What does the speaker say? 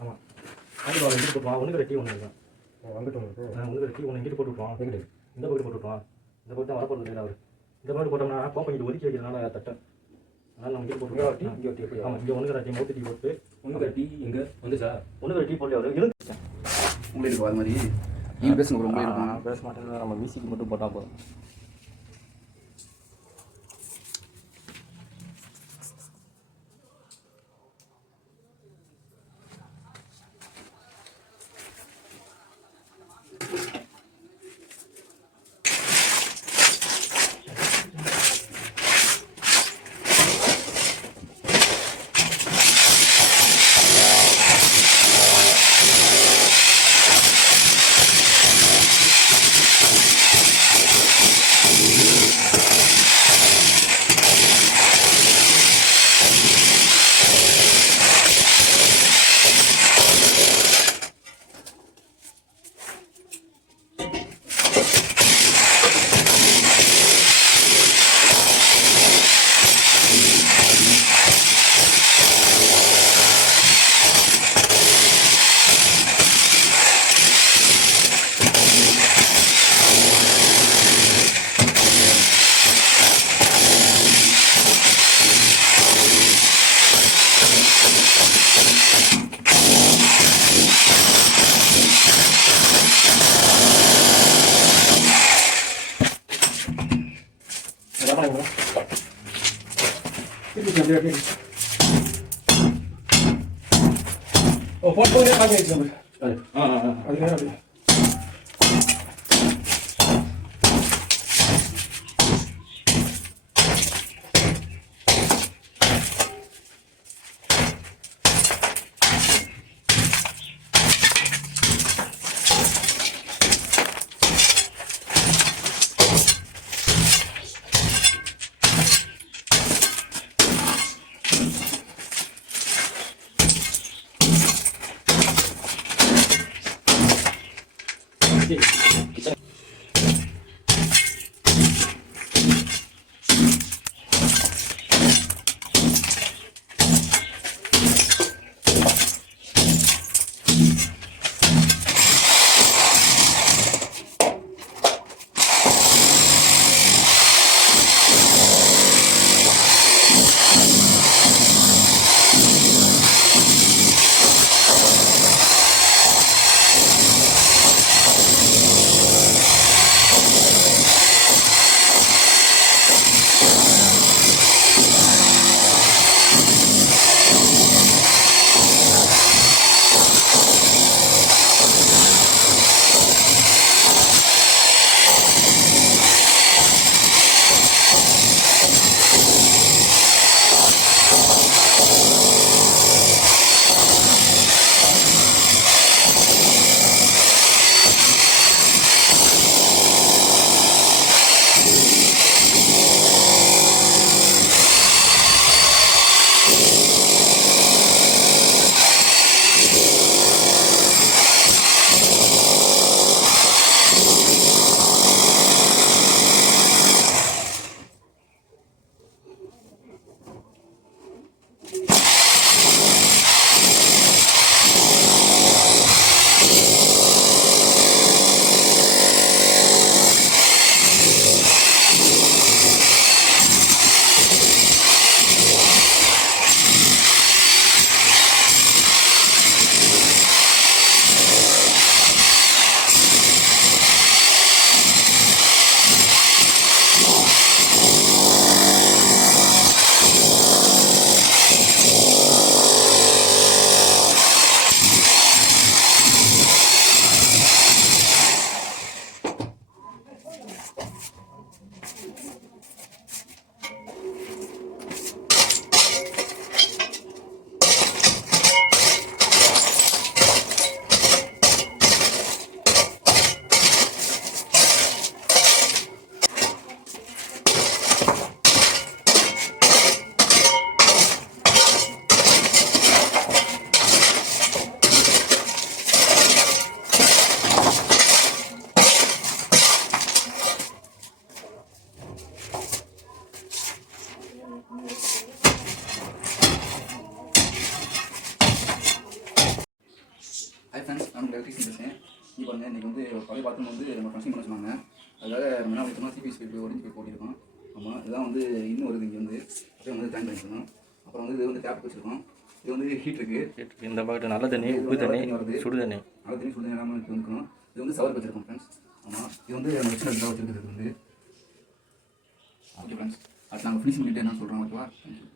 ஆமாம் வாங்கிட்டு இங்கிட்டு போட்டுவான். ஒன்று டீ ஒன்று இருக்கேன். வந்துட்டு ஒன்று டீ ஒன்று இங்கிட்டு போட்டு விட்டுவான். இந்த பக்கத்து போட்டு விட்டுவான். இந்த பக்கத்து தான் வரப்போகிறது இல்லை அவர். இந்த மாதிரி போட்டோம்னா கோப்பம் இங்கிட்டு ஒதுக்கி வைக்கிறதுனால தட்டை. அதனால் நம்ம இங்கிட்டு போட்டு டீ இங்கே டீ. ஆமாம் இங்கே ஒன்று டீ மவுத்து டீ போட்டு ஒன்று டீ இங்கே வந்து சார் ஒன்று டீ போடல அவர் இழுத்துச்சேன். உங்களுக்கு அது மாதிரி நீ பேசணும் ரொம்ப இருக்கும். பேச மாட்டேன். நம்ம மியூசிக் மட்டும் போட்டால் போதும். फोन அது நினச்சேன். நீ பாருங்க இன்றைக்கி வந்து பழைய பாத்ரூம் வந்து நம்ம ஃபங்க்ஷன் பண்ண சொன்னாங்க. அதுக்காக நம்ம என்ன பண்ணிட்டோம்னா சிபிஎஸ் போய் ஒடிஞ்சு போய் போட்டிருக்கோம். ஆமாம், இதுதான் வந்து இன்னும் வருது இங்கே வந்து அப்படியே வந்து ஜாயின் பண்ணிக்கணும். அப்புறம் வந்து இது வந்து டேப் வச்சுருக்கோம். இது வந்து ஹீட்டருக்கு இந்த பக்கெட் நல்ல தண்ணி, உப்பு தண்ணி, சுடு தண்ணி, நல்ல தண்ணி சுடு தண்ணி எல்லாமே வந்துக்கணும். இது வந்து சவர் வச்சுருக்கோம் ஃப்ரெண்ட்ஸ். ஆமாம், இது வந்து நம்ம வச்சுருக்கிறது வந்து ஓகே ஃப்ரெண்ட்ஸ். அடுத்து நாங்கள் ஃபினிஷிங் பண்ணிட்டு என்ன சொல்கிறோம் ஓகேவா? தேங்க்யூ.